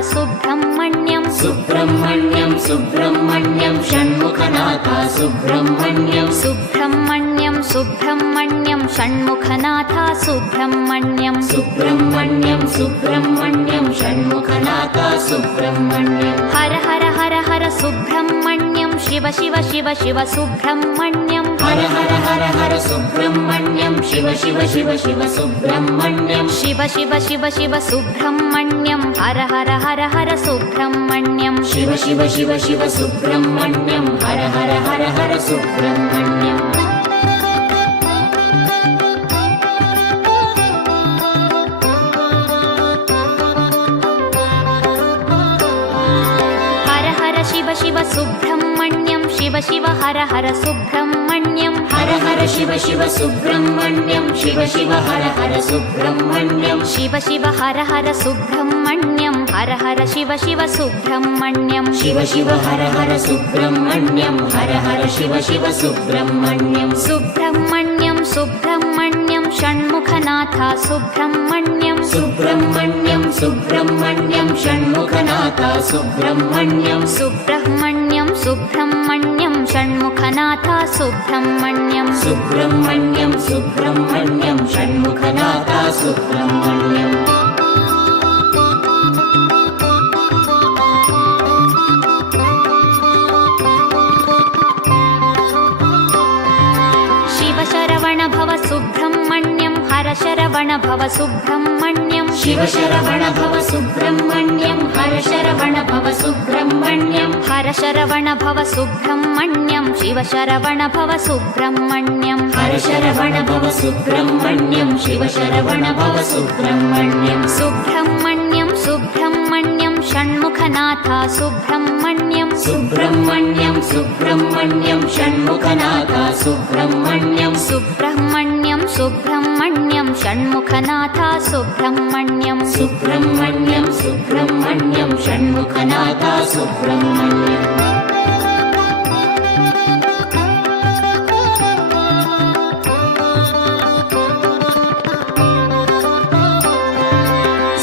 सुब्रह्मण्यं सुब्रह्मण्यं सुब्रह्मण्यं षण्मुखनाथ सुब्रह्मण्यं सुब्रह्मण्यं सुब्रह्मण्यं षण्मुखनाथ सुब्रह्मण्यं सुब्रह्मण्यं सुब्रह्मण्यं षण्मुखनाथ सुब्रह्मण्यं हर हर हर हर सुब्रह्मण्यं शिव शिव शिव शिव सुब्रह्मण्यं हर हर हर हर सुब्रह्मण्यं शिव शिव शिव शिव सुब्रह्मण्यं शिव शिव शिव शिव सुब्रह्मण्यं हर हर हर हर सुब्रह्मण्यं शिव शिव शिव शिव सुब्रह्मण्यं हर हर हर हर सुब्रह्मण्यं हर हर शिव शिव सुब्रह्मण्यं शिव शिव हर हर सुब्रह्मण्यं हर हर शिव शिव सुब्रह्मण्यं शिव शिव हर हर सुब्रह्मण्यं शिव शिव हर हर सुब्रह्मण्यं हर हर शिव शिव सुब्रह्मण्यं शिव शिव हर हर सुब्रह्मण्यं हर हर शिव शिव सुब्रह्मण्यं सुब्रह्मण्यं सुब्रह्मण्यं षण्मुखनाथ सुब्रह्मण्यं सुब्रह्मण्यं सुब्रह्मण्यं षण्मुखनाथ सुब्रह्मण्यं सुब्रह्मण्यं सुब्रह्मण्यं षण्मुखनाथ सुब्रह्मण्यं सुब्रह्मण्यं सुब्रह्मण्यं षण्मुखनाथ सुब्रह्मण्यं शिव शरवण भव सुब्रह्मण्यं हर शरवण भव सुब्रह्मण्यं शिव शरवण भव सुब्रह्मण्यं हर शरवण भव सुब्रह्मण्यं हर शरवण भव सुब्रह्मण्यं शिव शरवण भव सुब्रह्मण्यं हर शरवण भव सुब्रह्मण्यं शिव शरवण भव सुब्रह्मण्यं सुब्रह्मण्यं सुब्रह्मण्यं षण्मुखनाथ सुब्रह्मण्यं सुब्रह्मण्यं सुब्रह्मण्यं षण्मुखनाथ सुब्रह्मण्यं सुब्रह्मण्यं सुब्रह्मण्यं षण्मुखनाथ सुब्रह्मण्यं सुब्रह्मण्यं सुब्रह्मण्यं षण्मुखनाथ सुब्रह्मण्यं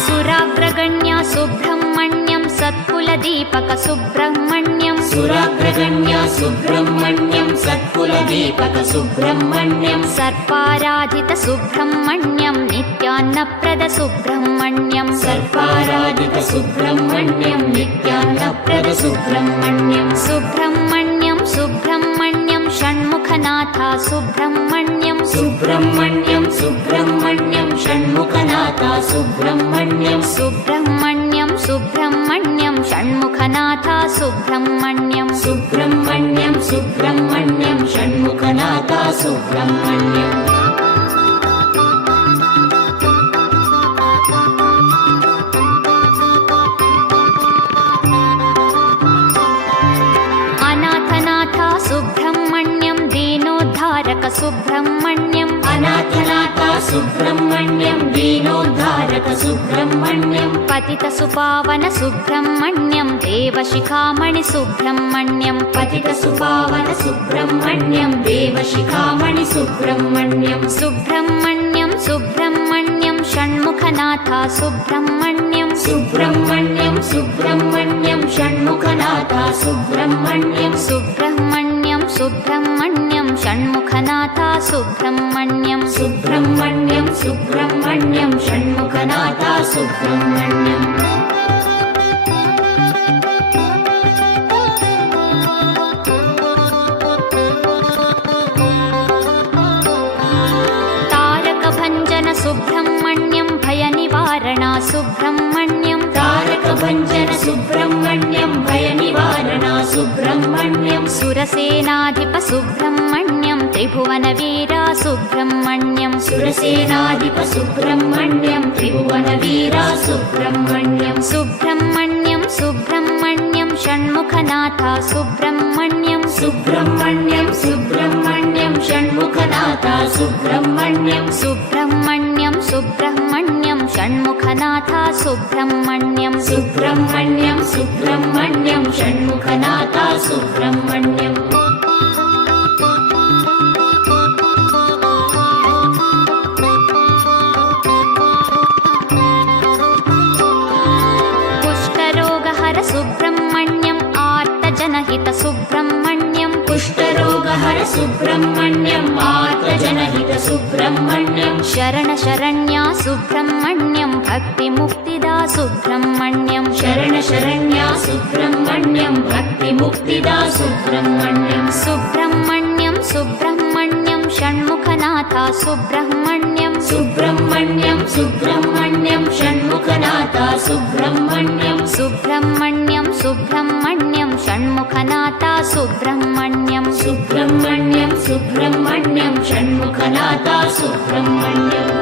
सुराग्रगण्य सुब्रह्मण्यं सत्कुलदीपक सुब्रह्मण्यं सुराग्रगण्य सुब्रह्मण्यं सत्कुलदीपक सुब्रह्मण्यं सर्पाराधित सुब्रह्मण्यं नित्यान्नप्रद सुब्रह्मण्यं सर्पाराधित सुब्रह्मण्यं नित्यान्नप्रद सुब्रह्मण्यं सुब्रह्मण्यं सुब्रह्मण्यं षण्मुखनाथ सुब्रह्मण्यं सुब्रह्मण्यं सुब्रह्मण्यं षण्मुखनाथ सुब्रह्मण्यं सुब्रह्मण्यं सुब्रह्मण्यं षण्मुखनाथ सुब्रह्मण्यं सुब्रह्मण्यं सुब्रह्मण्यं षण्मुखनाथ सुब्रह्मण्यं अनाथनाथ सुब्रह्मण्यं दीनोद्धारक सुब्रह्मण्यं अनाथनाथ सुब्रह्मण्यं दीनोद्धारक सुब्रह्मण्यं पतित सुपावन सुब्रह्मण्यं देवशिखामणि सुब्रह्मण्यं पतित सुपावन सुब्रह्मण्यं देवशिखामणि सुब्रह्मण्यं सुब्रह्मण्यं सुब्रह्मण्यं षण्मुखनाथ सुब्रह्मण्यं सुब्रह्मण्यं सुब्रह्मण्यं षण्मुखनाथ सुब्रह्मण्यं सुब्रह्मण्यं सुब्रह्मण्यं षण्मुखनाथ सुब्रह्मण्यं सुब्रह्मण्यं सुब्रह्मण्यं षण्मुखनाथ सुब्रह्मण्यं तारकभञ्जन सुब्रह्मण्यं भयनिवारण सुब्रह्मण्यं तारकभञ्जन सुब्रह्मण्यं भयनिवारण सुब्रह्मण्यं सुरसेनाधिप सुब्रह्मण्यं त्रिभुवनवीर सुब्रह्मण्यं सुरसेनाधिप सुब्रह्मण्यं त्रिभुवनवीर सुब्रह्मण्यं सुब्रह्मण्यं सुब्रह्मण्यं षण्मुखनाथ सुब्रह्मण्यं सुब्रह्मण्यं सुब्रह्मण्यं षण्मुखनाथ सुब्रह्मण्यं सुब्रह्मण्यं सुब्रह्मण्यं षण्मुखनाथ सुब्रह्मण्यं सुब्रह्मण्यं सुब्रह्मण्यं षण्मुखनाथ सुब्रह्मण्यं सुब्रह्मण्यम् आर्तजनहित सुब्रह्मण्यम् शरण शरण्या सुब्रह्मण्यं भक्तिमुक्तिदा सुब्रह्मण्यं शरण शरण्या सुब्रह्मण्यम् भक्तिमुक्तिदा सुब्रह्मण्यम् सुब्रह्मण्यं सुब्रह्मण्यं षण्मुखनाथा सुब्रह्मण्यं सुब्रह्मण्यम् सुब्रह्मण्यम् षण्मुखनाथा सुब्रह्मण्यम् सुब्रह्मण्यं सुब्रह्मण्यं षण्मुखनाथा सुब्रह्मण्यं सुब्रह्मण्यम् सुब्रह्मण्यम् षण्मुखनाथा सुब्रह्मण्यम्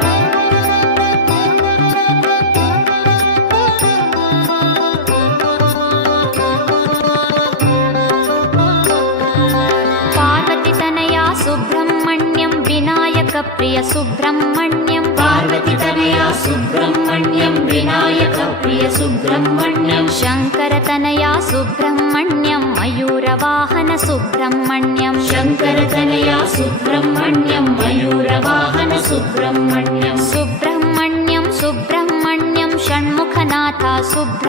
पार्वतीतनया सुब्रह्मण्यं विनायकप्रिय सुब्रह्मण्यं पार्वतीतनया सुब्रह्मण्यम् विनायकप्रिय सुब्रह्मण्यम् शङ्करतनया सुब्रह्मण्यं मयूरवाहन सुब्रह्मण्यं शङ्करतनया सुब्रह्मण्यम् मयूरवाहन सुब्रह्मण्यम् सुब्रह्मण्यं सुब्रह्मण्यं षण्मुखनाथा सुब्रह्मण्यं